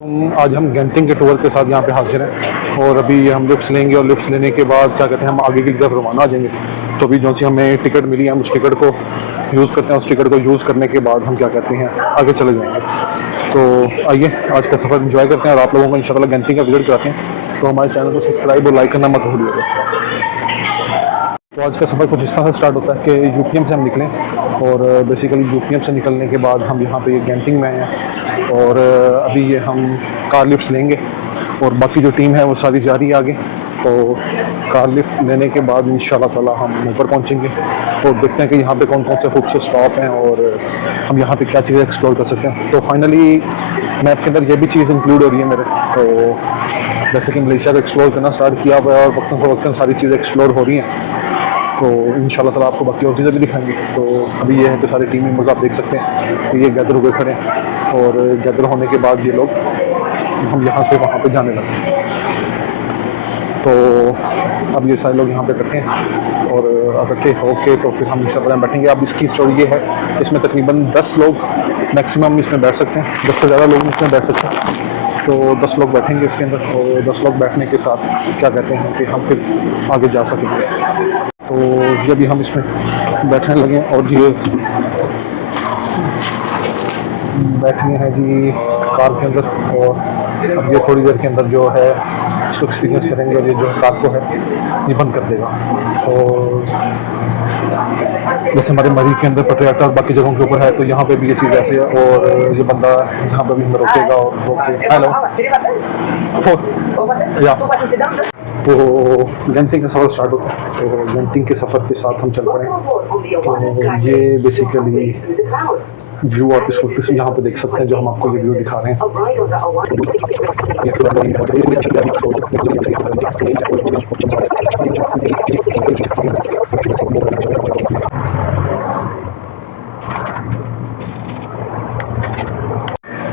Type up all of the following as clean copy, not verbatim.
आज हम गेंटिंग के टूर के साथ यहाँ पे हाजिर हैं और अभी हम लिफ्ट्स लेंगे और लिफ्ट्स लेने के बाद क्या कहते हैं हम आगे की तरफ रवाना आ जाएंगे। तो अभी जो सी हमें टिकट मिली है हम उस टिकट को यूज़ करते हैं। उस टिकट को यूज़ करने के बाद हम क्या कहते हैं आगे चले जाएंगे। तो आइए आज का सफ़र एंजॉय करते हैं और आप लोगों को इंशाल्लाह गेंटिंग का विजिट कराते हैं। तो हमारे चैनल को सब्सक्राइब और लाइक करना मत भूलिएगा। तो आज का सफ़र कुछ इस तरह से स्टार्ट होता है कि यूपीएम से हम निकलें और बेसिकली यूपीएम से निकलने के बाद हम यहाँ पे ये गेंटिंग में आए हैं और अभी ये हम कार लिफ्ट लेंगे और बाकी जो टीम है वो सारी जा रही है आगे। तो कार लिफ्ट लेने के बाद इंशाल्लाह ताला हम ऊपर पहुँचेंगे तो देखते हैं कि यहाँ पे कौन कौन से खूबसूरत स्टॉप हैं और हम यहाँ पे क्या चीज़ें एक्सप्लोर कर सकते हैं। तो फाइनली मैप के अंदर ये भी चीज़ इंक्लूड हो रही है मेरे। तो जैसे कि मलेशिया को एक्सप्लोर करना स्टार्ट किया हुआ है और वक्तन फ़वक्तन सारी चीज़ें एक्सप्लोर हो रही हैं। तो इंशाल्लाह ताला आपको बाकी और चीज़ें भी दिखाएंगे। तो अभी ये है कि सारे टीम मेंबर्स आप देख सकते हैं कि ये गैदर हुए खड़े हैं और गैदर होने के बाद ये लोग हम यहाँ से वहाँ पे जाने लगे। तो अब ये सारे लोग यहाँ पे इकट्ठे हैं और इकट्ठे होके तो फिर हम इंशाल्लाह बैठेंगे। अब इसकी स्टोरी ये है इसमें तकरीबन 10 लोग मैक्सिमम इसमें बैठ सकते हैं, 10 से ज़्यादा लोग इसमें बैठ सकते हैं। तो 10 लोग बैठेंगे इसके अंदर और 10 लोग बैठने के साथ क्या कहते हैं कि हम फिर आगे जा सकेंगे। तो ये भी हम इसमें बैठने लगे और ये बैठने हैं जी कार के अंदर और अब ये थोड़ी देर के अंदर जो है इसको एक्सपीरियंस करेंगे और ये जो कार को है ये बंद कर देगा। तो जैसे हमारे मरी के अंदर पटरियाटा और बाकी जगहों के ऊपर है तो यहाँ पे भी ये चीज़ ऐसे है और ये बंदा यहाँ पे भी हमें रोकेगा और रोके हेलो या तो गेंटिंग का सफ़र स्टार्ट होता है। तो गेंटिंग के सफ़र के साथ हम चल पड़े। तो ये बेसिकली व्यू आप इस वक्त यहाँ पे देख सकते हैं जो हम आपको ये व्यू दिखा रहे हैं।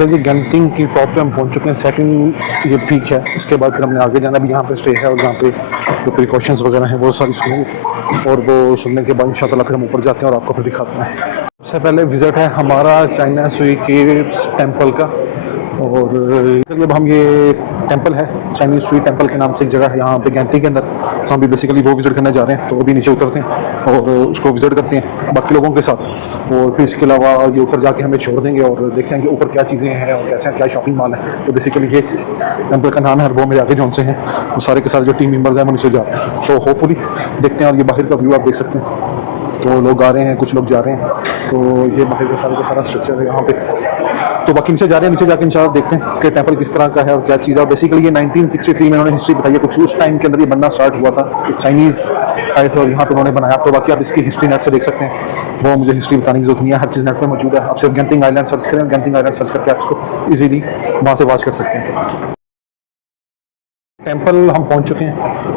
ये गेंटिंग की टॉप पे हम पहुंच चुके हैं। सेटिंग ये ठीक है। इसके बाद फिर हमने आगे जाना भी यहाँ पे स्टे है और यहाँ पे जो प्रिकॉशंस वगैरह हैं वो सारी सुनेंगे और वो सुनने के बाद इंशाल्लाह फिर हम ऊपर जाते हैं और आपको फिर दिखाते हैं। सबसे पहले विज़िट है हमारा चाइना सुई केव्स टेंपल का और जब हम ये टेंपल है चाइनीज सुई टेंपल के नाम से एक जगह है यहाँ पे गेंटिंग के अंदर। तो हम भी बेसिकली वो विज़िट करने जा रहे हैं। तो अभी नीचे उतरते हैं और उसको विज़िट करते हैं बाकी लोगों के साथ और फिर इसके अलावा ये ऊपर जाके हमें छोड़ देंगे और देखते हैं कि ऊपर क्या चीज़ें हैं और कैसे क्या शॉपिंग मॉल है। तो बेसिकली ये टेंपल का नाम है और वो मेरे आगे जौन से हैं वो सारे के सारे जो टीम मेम्बर्स हैं वो नीचे जा रहे हैं। तो होपफुली देखते हैं और ये बाहर का व्यू आप देख सकते हैं। तो लोग आ रहे हैं कुछ लोग जा रहे हैं। तो ये बाहर का सारा स्ट्रक्चर है यहाँ पे। तो बाकी नीचे जा रहे हैं, नीचे जाके इंशाल्लाह देखते हैं कि टेंपल किस तरह का है और क्या चीज़ है। बेसिकली ये 1963 में उन्होंने हिस्ट्री बताई है कुछ उस टाइम के अंदर ये बनना स्टार्ट हुआ था। चाइनीज़ आए थे और यहाँ पे उन्होंने बनाया। तो बाकी आप इसकी हिस्ट्री नेट से देख सकते हैं। वो मुझे हिस्ट्री बताने की जरूरत नहीं है, हर चीज़ नेट पर मौजूद है। आप सिर्फ गेंटिंग आइलैंड सर्च करें, गेंटिंग आइलैंड सर्च करके आप इसको ईजीली वहाँ से वॉच कर सकते हैं। टेंपल हम पहुंच चुके हैं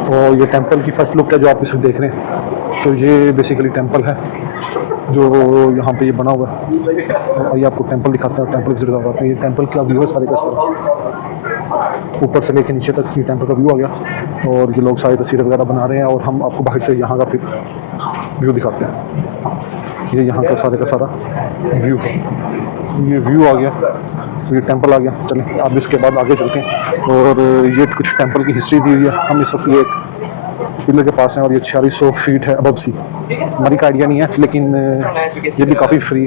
और ये टेंपल की फर्स्ट लुक है जो आप इस वक्त देख रहे हैं। तो ये बेसिकली टेंपल है जो यहाँ पे ये बना हुआ है और ये आपको टेंपल दिखाते हैं। टेंपल विजिट करवाते हैं। ये टेंपल का व्यू है सारे का सारा ऊपर से लेके नीचे तक ये टेंपल का व्यू आ गया और ये लोग सारी तस्वीरें वगैरह बना रहे हैं और हम आपको बाहर से यहाँ का फिर व्यू दिखाते हैं। ये यहाँ का सारा व्यू है। ये व्यू आ गया तो ये टेंपल आ गया। चलें अब इसके बाद आगे चलते हैं और ये कुछ टेंपल की हिस्ट्री दी हुई है। हम इस वक्त ये एक पिलर के पास हैं और ये 4600 फीट है अबव सी। मरी का आइडिया नहीं है लेकिन ये भी काफ़ी फ्री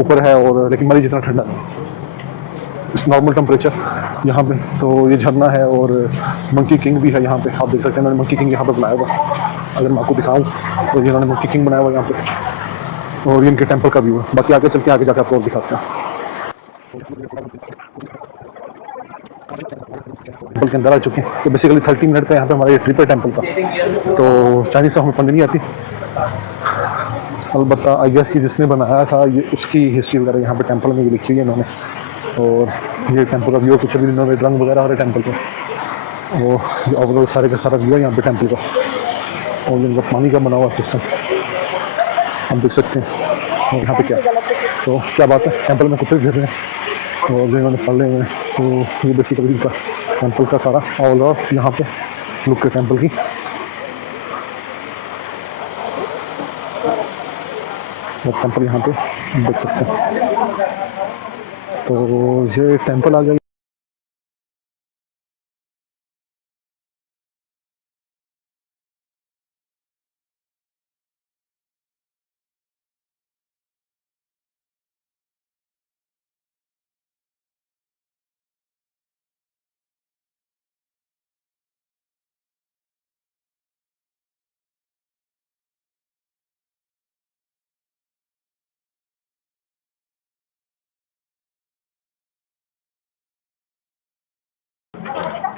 ऊपर है और लेकिन मरी जितना ठंडा है इस नॉर्मल टेम्परेचर यहाँ पे। तो ये झरना है और मंकी किंग भी है यहाँ पे। आप देख सकते हैं मैंने मंकी किंग यहाँ पे बनाया हुआ। अगर मैं आपको दिखाऊँ तो ये इन्होंने मंकी किंग बनाया हुआ यहाँ पे और ये इनके टेंपल का व्यू है। बाकी आगे चलते हैं, आगे जाकर आपको और दिखाते हैं। टेंपल के अंदर आ चुके हैं। तो बेसिकली 30 मिनट का यहाँ पे हमारा ये ट्रिप है टेंपल का। तो चाइनीज से हमें पसंद नहीं आती। अलबत्ता आई गेस कि जिसने बनाया था ये उसकी हिस्ट्री वगैरह यहाँ पे टेंपल में भी लिखी हुई है इन्होंने। और ये टेंपल का व्यू कुछ भी इन्होंने रंग वगैरह हो रहे टेंपल पे और ओवरऑल सारे का सारा व्यू है यहाँ पे टेंपल का। और इनका पानी का बना हुआ सिस्टम हम देख सकते हैं। और यहाँ पे क्या तो क्या बात है टेंपल में कुत्ते फिर रहे हैं और जो इन्होंने पढ़ हुए हैं। तो ये बेसिकली इनका टेंपल का सारा ओवरऑल यहाँ पे लुक है टेंपल की। और टेंपल यहाँ पे देख सकते हैं। तो ये टेंपल आ गया।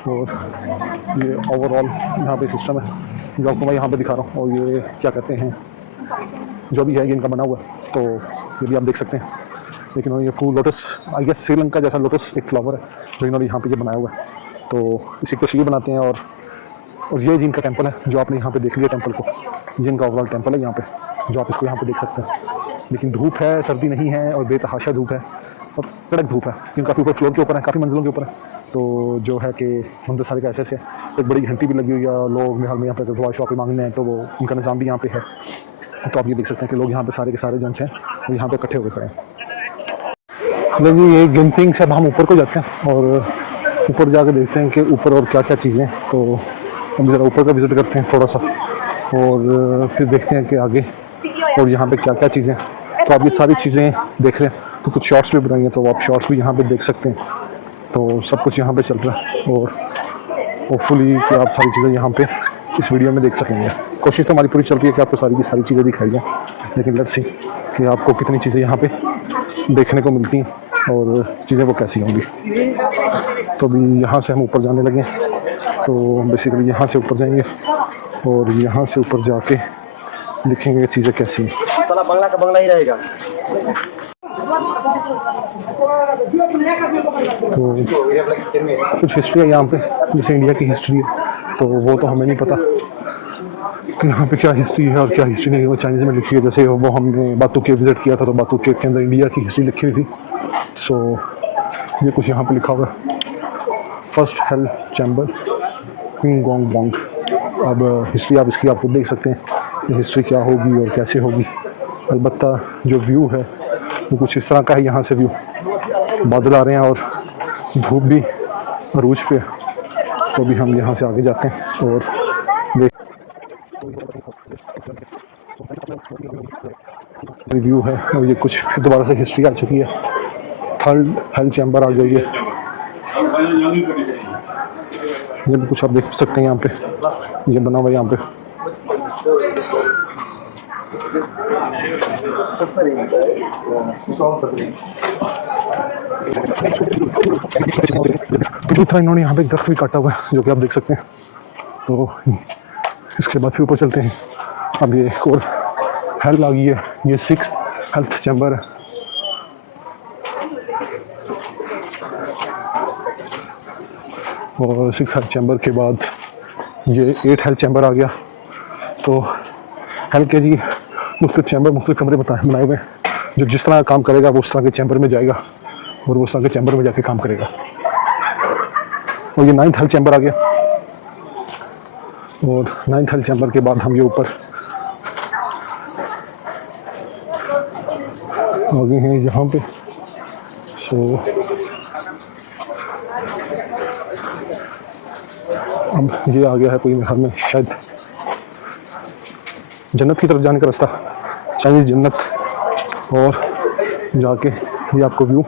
और ये ओवरऑल यहाँ पे सिस्टम है जो आपको मैं यहाँ पे दिखा रहा हूँ। और ये क्या कहते हैं, जो भी है ये इनका बना हुआ है, तो ये भी आप देख सकते हैं। लेकिन ये फूल लोटस, आई गेस श्रीलंका जैसा लोटस एक फ्लावर है जो इन्होंने यहाँ पे ये बनाया हुआ है। तो इसी तस्वीर बनाते हैं। और ये जिनका टेंपल है जो आपने यहाँ पे देख लिया टेंपल को, जिनका ओवरऑल टेंपल है यहाँ पे, जो आप इसको यहाँ पे देख सकते हैं। लेकिन धूप है, सर्दी नहीं है और बेतहाशा धूप है और कड़क धूप है, क्योंकि काफ़ी ऊपर फ्लोर के ऊपर है, काफ़ी मंजिलों के ऊपर है। तो जो है कि मंदिर सारे का ऐसे है, एक बड़ी घंटी भी लगी हुई है। लोग मेहल में यहाँ पे दुआ शुआ मांगने हैं तो वो उनका निज़ाम भी यहाँ पे है। तो आप ये देख सकते हैं कि लोग यहाँ पे सारे के सारे जन हैं वो यहाँ पे इकट्ठे हुए खड़े हैं। नहीं जी, ये गिनतिंग से अब हम ऊपर को जाते हैं और ऊपर जाकर देखते हैं कि ऊपर और क्या क्या चीज़ें हैं। तो हम ज़रा ऊपर का विज़िट करते हैं थोड़ा सा और फिर देखते हैं कि आगे और यहाँ पे क्या क्या चीज़ें हैं। तो आप ये सारी चीज़ें देख रहे हैं, तो कुछ शॉर्ट्स भी बनाई हैं, तो आप शॉर्ट्स भी यहाँ पे देख सकते हैं। तो सब कुछ यहाँ पे चल रहा है और होपफुली कि आप सारी चीज़ें यहाँ पे इस वीडियो में देख सकेंगे। कोशिश तो हमारी पूरी चल रही है कि आपको सारी की सारी चीज़ें दिखाई जाएँ, लेकिन लेट्स सी कि आपको कितनी चीज़ें यहाँ पे देखने को मिलती हैं और चीज़ें वो कैसी होंगी। तो अभी यहाँ से हम ऊपर जाने लगे हैं। तो बेसिकली यहाँ से ऊपर जाएंगे और यहाँ से ऊपर जाके देखेंगे कि चीज़ें कैसी हैं। साला बंगला का बंगला ही रहेगा। तो कुछ हिस्ट्री है यहाँ पे, जैसे इंडिया की हिस्ट्री है, तो वो तो हमें नहीं पता कि यहाँ पे क्या हिस्ट्री है और क्या हिस्ट्री नहीं है। वो चाइनीज़ में लिखी है, जैसे वो हमने बातू केव विज़िट किया था तो बातू केव के अंदर इंडिया की हिस्ट्री लिखी हुई थी। सो ये कुछ यहाँ पे लिखा हुआ है, first hello chamber queen gong Bong. अब हिस्ट्री आप इसकी आपको देख सकते हैं, ये हिस्ट्री क्या होगी और कैसे होगी। अलबत्ता जो व्यू है वो कुछ इस तरह का है। यहाँ से व्यू, बादल आ रहे हैं और धूप भी अरूज पे है। तो अभी हम यहाँ से आगे जाते हैं और रिव्यू है। और ये कुछ दोबारा से हिस्ट्री आ चुकी है, थर्ड हेल चैम्बर आ गई है। ये भी कुछ आप देख सकते हैं यहाँ पे, ये बना हुआ है यहाँ पे। तो जो था इन्होंने यहाँ पे एक दरख्त भी काटा हुआ है जो कि आप देख सकते हैं। तो इसके बाद फिर ऊपर चलते हैं। अब ये एक और हेल आ गई है, ये 6th हेल्थ चैम्बर है। और 6th हेल्थ चैम्बर के बाद ये 8th हेल्थ चैम्बर आ गया। तो हेल के जी मुख्तलिफ चैम्बर, मुख्तलिफ कमरे बनाए हुए हैं, जो जिस तरह काम करेगा वो उस तरह के चैम्बर में जाएगा और वो उस तरह के चैम्बर में जाके काम करेगा। और ये 9th हेल्थ चैम्बर आ गया। और 9th हेल्थ चैम्बर के बाद हम ये ऊपर आगे हैं यहाँ पे। सो अब ये आ गया है कोई मेरे ख्याल में शायद जन्नत की तरफ जाने का रास्ता, चाइनीज़ जन्नत। और जाके ये आपको व्यू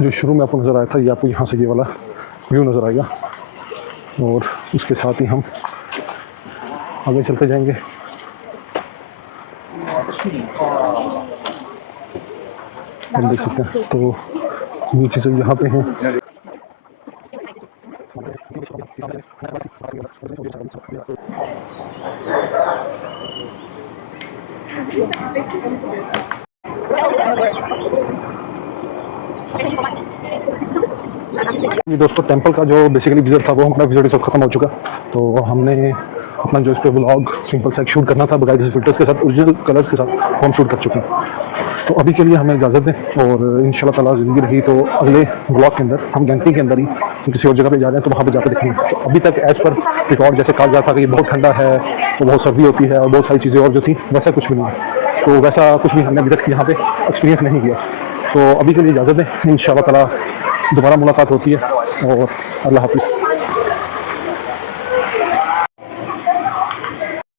जो शुरू में आपको नज़र आया था, ये आपको यहाँ से ये वाला व्यू नज़र आएगा। और उसके साथ ही हम आगे चलते जाएंगे। आप देख सकते हैं तो ये चीज़ें यहाँ पे हैं। ये दोस्तों टेंपल का जो बेसिकली विजिट था वो हमारा विजिट सब खत्म हो चुका। तो हमने अपना जो इस पे व्लॉग सिंपल सा शूट करना था बगैर किसी फिल्टर्स के साथ, ओरिजिनल कलर्स के साथ, वो हम शूट कर चुके हैं। तो अभी के लिए हमें इजाज़त दें और इंशाल्लाह ताला ज़िंदगी रही तो अगले व्लॉग के अंदर हम गैंगटॉक के अंदर ही किसी और जगह पे जा रहे हैं, तो वहाँ पे जाकर देखेंगे। तो अभी तक एज़ पर रिकॉर्ड जैसे कहा गया था कि ये बहुत ठंडा है, तो बहुत सर्दी होती है और बहुत सारी चीज़ें और जो थी वैसा कुछ भी नहीं है। तो वैसा कुछ भी हमने अभी तक यहाँ पे एक्सपीरियंस नहीं किया। तो अभी के लिए इजाज़त दें, इंशाल्लाह ताला दोबारा मुलाकात होती है और अल्लाह हाफिज़।